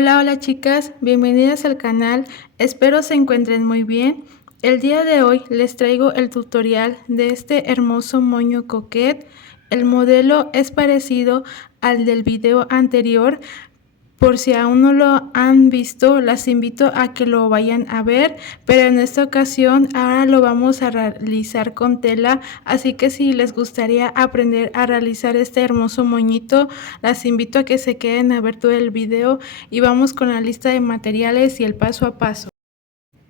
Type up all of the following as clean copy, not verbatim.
Hola chicas, bienvenidas al canal, espero se encuentren muy bien. El día de hoy les traigo el tutorial de este hermoso moño coquette. El modelo es parecido al del video anterior. Por si aún no lo han visto, las invito a que lo vayan a ver, pero en esta ocasión ahora lo vamos a realizar con tela, así que si les gustaría aprender a realizar este hermoso moñito, las invito a que se queden a ver todo el video y vamos con la lista de materiales y el paso a paso.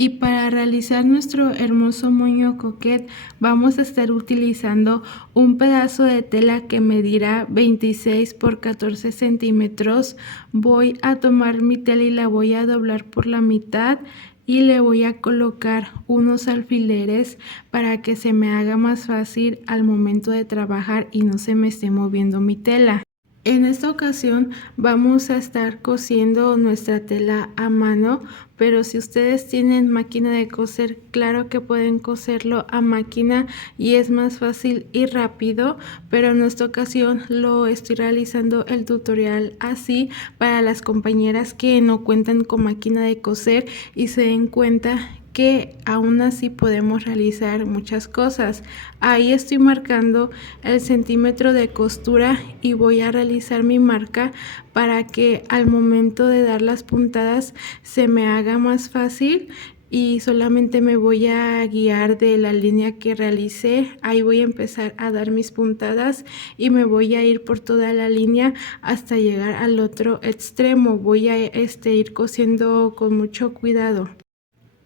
Y para realizar nuestro hermoso moño coquette vamos a estar utilizando un pedazo de tela que medirá 26 por 14 centímetros. Voy a tomar mi tela y la voy a doblar por la mitad y le voy a colocar unos alfileres para que se me haga más fácil al momento de trabajar y no se me esté moviendo mi tela. En esta ocasión vamos a estar cosiendo nuestra tela a mano, pero si ustedes tienen máquina de coser, claro que pueden coserlo a máquina y es más fácil y rápido, pero en esta ocasión lo estoy realizando el tutorial así para las compañeras que no cuentan con máquina de coser y se den cuenta que aún así podemos realizar muchas cosas. Ahí estoy marcando el centímetro de costura y voy a realizar mi marca para que al momento de dar las puntadas se me haga más fácil y solamente me voy a guiar de la línea que realicé. Ahí voy a empezar a dar mis puntadas y me voy a ir por toda la línea hasta llegar al otro extremo. Voy a ir cosiendo con mucho cuidado.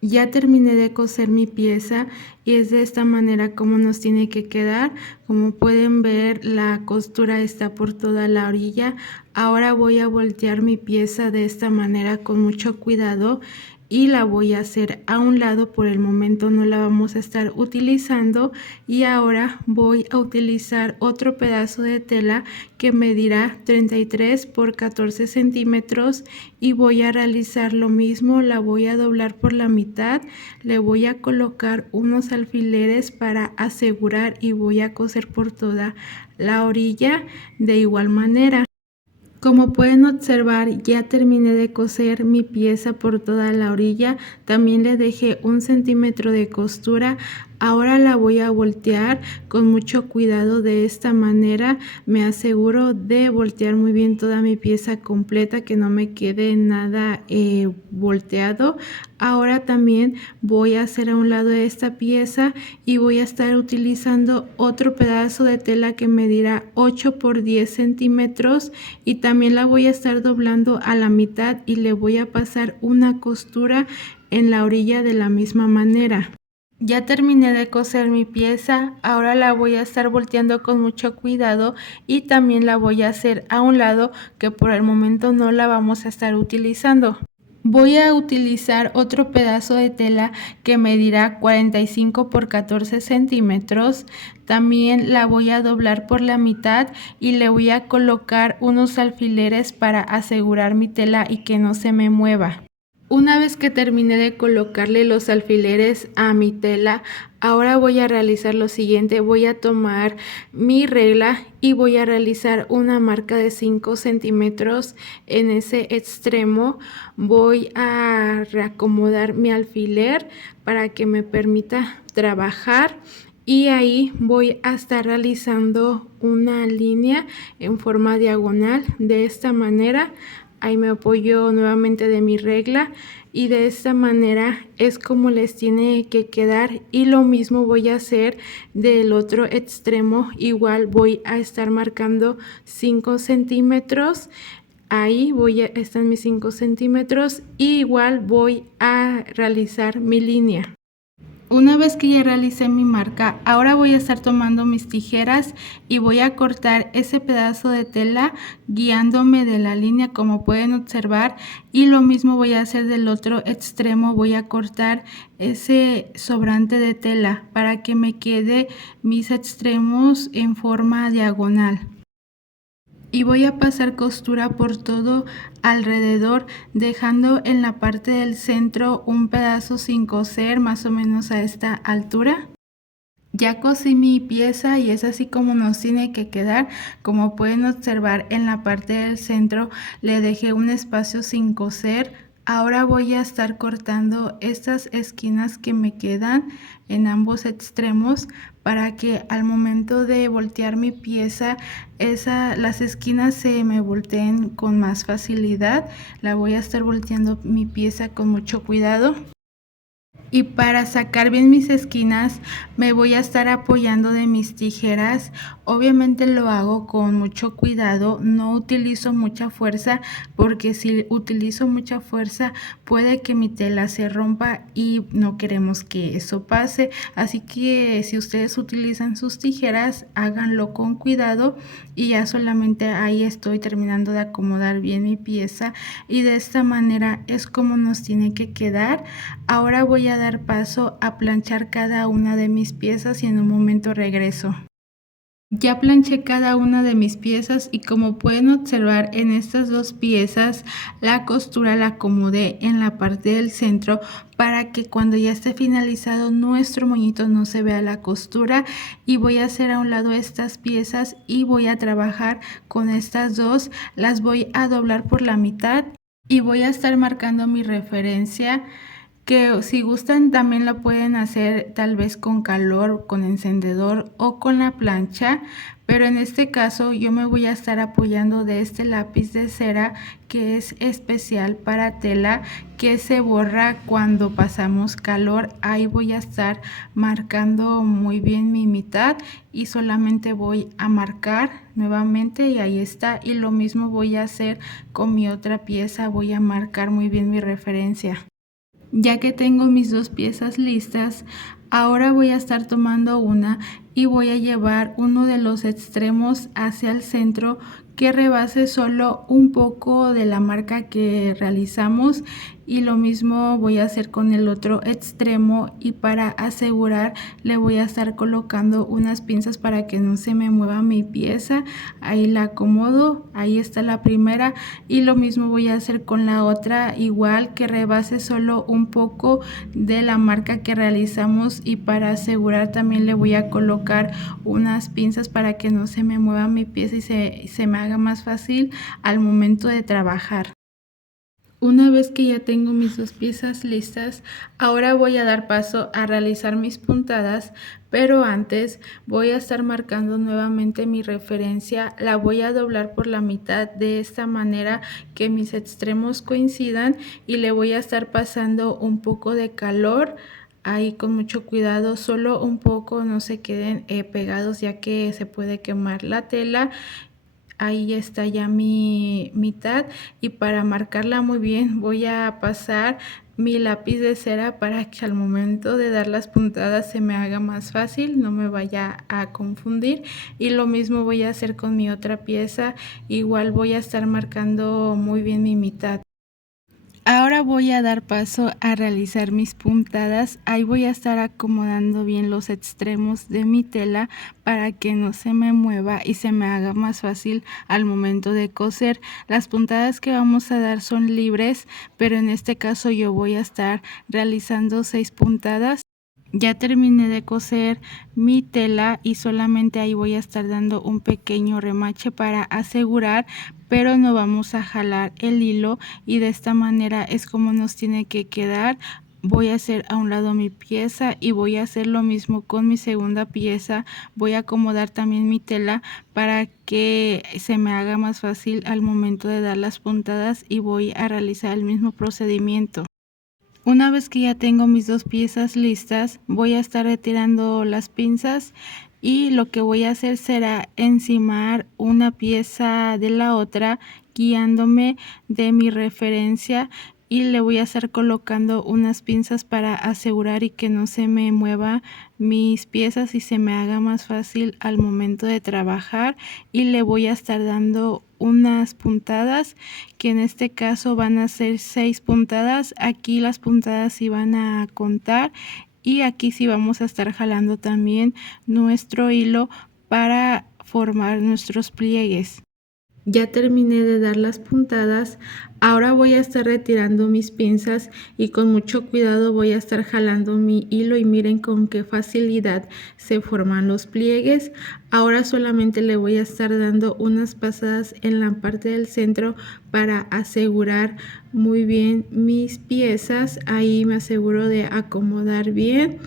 Ya terminé de coser mi pieza y es de esta manera como nos tiene que quedar. Como pueden ver, la costura está por toda la orilla. Ahora voy a voltear mi pieza de esta manera con mucho cuidado y la voy a hacer a un lado. Por el momento no la vamos a estar utilizando y ahora voy a utilizar otro pedazo de tela que medirá 33 por 14 centímetros y voy a realizar lo mismo. La voy a doblar por la mitad, le voy a colocar unos alfileres para asegurar y voy a coser por toda la orilla de igual manera. Como pueden observar, ya terminé de coser mi pieza por toda la orilla. También le dejé un centímetro de costura. Ahora la voy a voltear con mucho cuidado. De esta manera me aseguro de voltear muy bien toda mi pieza completa, que no me quede nada volteado. Ahora también voy a hacer a un lado de esta pieza y voy a estar utilizando otro pedazo de tela que medirá 8 por 10 centímetros y también la voy a estar doblando a la mitad y le voy a pasar una costura en la orilla de la misma manera. Ya terminé de coser mi pieza, ahora la voy a estar volteando con mucho cuidado y también la voy a hacer a un lado, que por el momento no la vamos a estar utilizando. Voy a utilizar otro pedazo de tela que medirá 45 por 14 centímetros. También la voy a doblar por la mitad y le voy a colocar unos alfileres para asegurar mi tela y que no se me mueva. Una vez que terminé de colocarle los alfileres a mi tela, ahora voy a realizar lo siguiente. Voy a tomar mi regla y voy a realizar una marca de 5 centímetros en ese extremo. Voy a reacomodar mi alfiler para que me permita trabajar. Y ahí voy a estar realizando una línea en forma diagonal de esta manera. Ahí me apoyo nuevamente de mi regla y de esta manera es como les tiene que quedar, y lo mismo voy a hacer del otro extremo. Igual voy a estar marcando 5 centímetros. Ahí están mis 5 centímetros y igual voy a realizar mi línea. Una vez que ya realicé mi marca, ahora voy a estar tomando mis tijeras y voy a cortar ese pedazo de tela guiándome de la línea, como pueden observar, y lo mismo voy a hacer del otro extremo. Voy a cortar ese sobrante de tela para que me quede mis extremos en forma diagonal. Y voy a pasar costura por todo alrededor, dejando en la parte del centro un pedazo sin coser, más o menos a esta altura. Ya cosí mi pieza y es así como nos tiene que quedar. Como pueden observar, en la parte del centro le dejé un espacio sin coser. Ahora voy a estar cortando estas esquinas que me quedan en ambos extremos para que al momento de voltear mi pieza, las esquinas se me volteen con más facilidad. La voy a estar volteando mi pieza con mucho cuidado. Y para sacar bien mis esquinas me voy a estar apoyando de mis tijeras. Obviamente lo hago con mucho cuidado, no utilizo mucha fuerza porque si utilizo mucha fuerza puede que mi tela se rompa y no queremos que eso pase. Así que si ustedes utilizan sus tijeras, háganlo con cuidado y ya solamente ahí estoy terminando de acomodar bien mi pieza y de esta manera es como nos tiene que quedar. Ahora voy a dar paso a planchar cada una de mis piezas y en un momento regreso. Ya planché cada una de mis piezas y como pueden observar en estas dos piezas la costura la acomodé en la parte del centro para que cuando ya esté finalizado nuestro moñito no se vea la costura, y voy a hacer a un lado estas piezas y voy a trabajar con estas dos. Las voy a doblar por la mitad y voy a estar marcando mi referencia, que si gustan también lo pueden hacer tal vez con calor, con encendedor o con la plancha, pero en este caso yo me voy a estar apoyando de este lápiz de cera que es especial para tela, que se borra cuando pasamos calor. Ahí voy a estar marcando muy bien mi mitad y solamente voy a marcar nuevamente y ahí está, y lo mismo voy a hacer con mi otra pieza, voy a marcar muy bien mi referencia. Ya que tengo mis dos piezas listas, ahora voy a estar tomando una y voy a llevar uno de los extremos hacia el centro, que rebase solo un poco de la marca que realizamos, y lo mismo voy a hacer con el otro extremo, y para asegurar le voy a estar colocando unas pinzas para que no se me mueva mi pieza. Ahí la acomodo, ahí está la primera, y lo mismo voy a hacer con la otra, igual que rebase solo un poco de la marca que realizamos, y para asegurar también le voy a colocar unas pinzas para que no se me mueva mi pieza y se me haga más fácil al momento de trabajar. Una vez que ya tengo mis dos piezas listas, ahora voy a dar paso a realizar mis puntadas, pero antes voy a estar marcando nuevamente mi referencia. La voy a doblar por la mitad de esta manera que mis extremos coincidan, y le voy a estar pasando un poco de calor. Ahí con mucho cuidado, solo un poco, no se queden pegados ya que se puede quemar la tela. Ahí está ya mi mitad, y para marcarla muy bien voy a pasar mi lápiz de cera para que al momento de dar las puntadas se me haga más fácil, no me vaya a confundir. Y lo mismo voy a hacer con mi otra pieza, igual voy a estar marcando muy bien mi mitad. Ahora voy a dar paso a realizar mis puntadas. Ahí voy a estar acomodando bien los extremos de mi tela para que no se me mueva y se me haga más fácil al momento de coser. Las puntadas que vamos a dar son libres, pero en este caso yo voy a estar realizando 6 puntadas. Ya terminé de coser mi tela y solamente ahí voy a estar dando un pequeño remache para asegurar, pero no vamos a jalar el hilo, y de esta manera es como nos tiene que quedar. Voy a hacer a un lado mi pieza y voy a hacer lo mismo con mi segunda pieza. Voy a acomodar también mi tela para que se me haga más fácil al momento de dar las puntadas, y voy a realizar el mismo procedimiento. Una vez que ya tengo mis dos piezas listas, voy a estar retirando las pinzas, y lo que voy a hacer será encimar una pieza de la otra guiándome de mi referencia, y le voy a estar colocando unas pinzas para asegurar y que no se me mueva mis piezas y se me haga más fácil al momento de trabajar. Y le voy a estar dando unas puntadas, que en este caso van a ser 6 puntadas. Aquí las puntadas sí van a contar, y aquí sí vamos a estar jalando también nuestro hilo para formar nuestros pliegues. Ya terminé de dar las puntadas, ahora voy a estar retirando mis pinzas y con mucho cuidado voy a estar jalando mi hilo y miren con qué facilidad se forman los pliegues. Ahora solamente le voy a estar dando unas pasadas en la parte del centro para asegurar muy bien mis piezas. Ahí me aseguro de acomodar bien.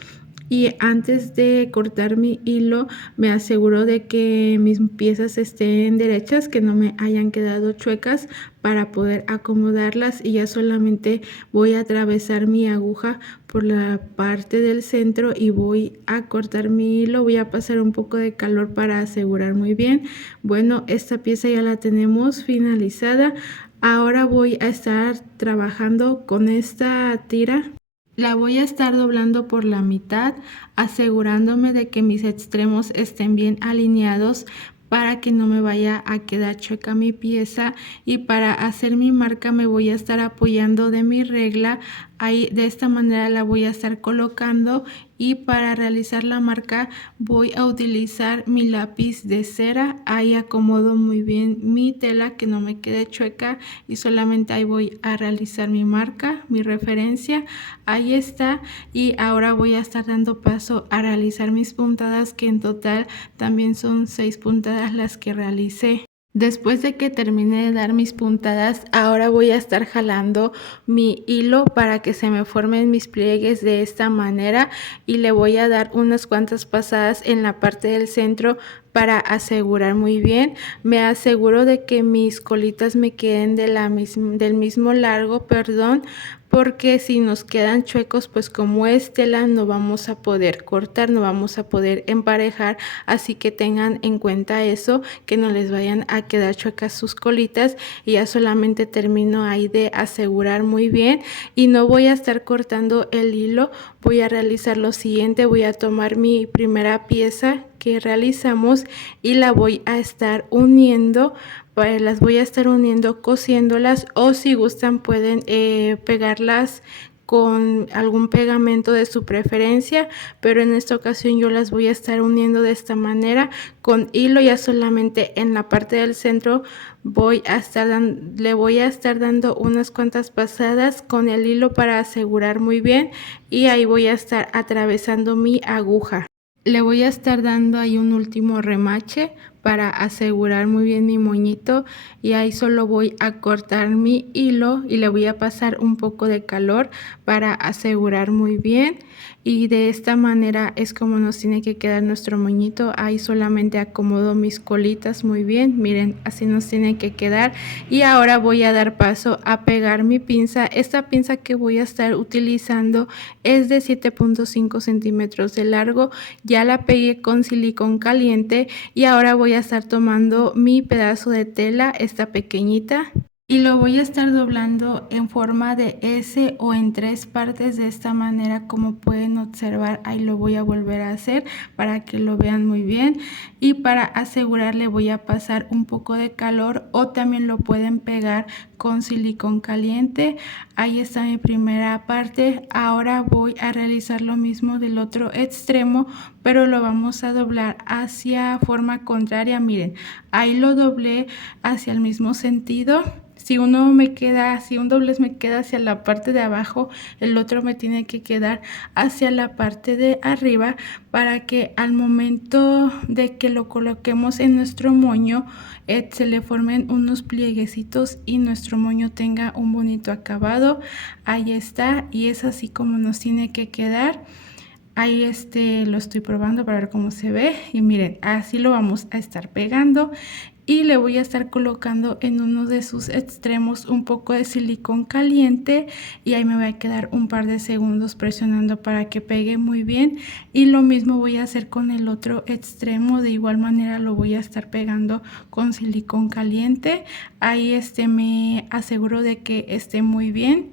Y antes de cortar mi hilo me aseguro de que mis piezas estén derechas, que no me hayan quedado chuecas para poder acomodarlas, y ya solamente voy a atravesar mi aguja por la parte del centro y voy a cortar mi hilo. Voy a pasar un poco de calor para asegurar muy bien. Bueno, esta pieza ya la tenemos finalizada. Ahora voy a estar trabajando con esta tira. La voy a estar doblando por la mitad, asegurándome de que mis extremos estén bien alineados para que no me vaya a quedar chueca mi pieza. Y para hacer mi marca me voy a estar apoyando de mi regla. Ahí de esta manera la voy a estar colocando, y para realizar la marca voy a utilizar mi lápiz de cera. Ahí acomodo muy bien mi tela que no me quede chueca y solamente ahí voy a realizar mi marca, mi referencia. Ahí está. Y ahora voy a estar dando paso a realizar mis puntadas, que en total también son 6 puntadas las que realicé. Después de que termine de dar mis puntadas, ahora voy a estar jalando mi hilo para que se me formen mis pliegues de esta manera, y le voy a dar unas cuantas pasadas en la parte del centro para asegurar muy bien. Me aseguro de que mis colitas me queden del mismo largo, porque si nos quedan chuecos, pues como es tela no vamos a poder cortar, no vamos a poder emparejar, así que tengan en cuenta eso, que no les vayan a quedar chuecas sus colitas. Y ya solamente termino ahí de asegurar muy bien, y no voy a estar cortando el hilo. Voy a realizar lo siguiente: voy a tomar mi primera pieza que realizamos y la voy a estar uniendo. Las voy a estar uniendo cosiéndolas, o si gustan pueden pegarlas con algún pegamento de su preferencia, pero en esta ocasión yo las voy a estar uniendo de esta manera con hilo. Ya solamente en la parte del centro le voy a estar dando unas cuantas pasadas con el hilo para asegurar muy bien, y ahí voy a estar atravesando mi aguja. Le voy a estar dando ahí un último remache para asegurar muy bien mi moñito, y ahí solo voy a cortar mi hilo y le voy a pasar un poco de calor para asegurar muy bien. Y de esta manera es como nos tiene que quedar nuestro moñito. Ahí solamente acomodo mis colitas muy bien, miren, así nos tiene que quedar. Y ahora voy a dar paso a pegar mi pinza. Esta pinza que voy a estar utilizando es de 7.5 centímetros de largo. Ya la pegué con silicón caliente, y ahora voy a estar tomando mi pedazo de tela, esta pequeñita, y lo voy a estar doblando en forma de S o en 3 partes, de esta manera como pueden observar. Ahí lo voy a volver a hacer para que lo vean muy bien, y para asegurar le voy a pasar un poco de calor, o también lo pueden pegar con silicón caliente. Ahí está mi primera parte. Ahora voy a realizar lo mismo del otro extremo, pero lo vamos a doblar hacia forma contraria. Miren, ahí lo doblé hacia el mismo sentido. Si un doblez me queda hacia la parte de abajo, el otro me tiene que quedar hacia la parte de arriba, para que al momento de que lo coloquemos en nuestro moño se le formen unos plieguecitos y nuestro moño tenga un bonito acabado. Ahí está, y es así como nos tiene que quedar. Ahí lo estoy probando para ver cómo se ve, y miren, así lo vamos a estar pegando, y le voy a estar colocando en uno de sus extremos un poco de silicón caliente, y ahí me voy a quedar un par de segundos presionando para que pegue muy bien. Y lo mismo voy a hacer con el otro extremo, de igual manera lo voy a estar pegando con silicón caliente. Ahí me aseguro de que esté muy bien.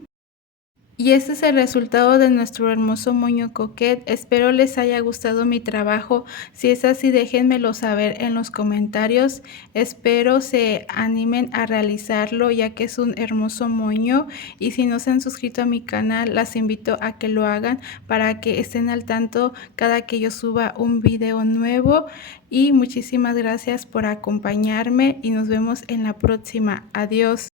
Y este es el resultado de nuestro hermoso moño coquette. Espero les haya gustado mi trabajo. Si es así, déjenmelo saber en los comentarios. Espero se animen a realizarlo, ya que es un hermoso moño. Y si no se han suscrito a mi canal, las invito a que lo hagan para que estén al tanto cada que yo suba un video nuevo. Y muchísimas gracias por acompañarme y nos vemos en la próxima. Adiós.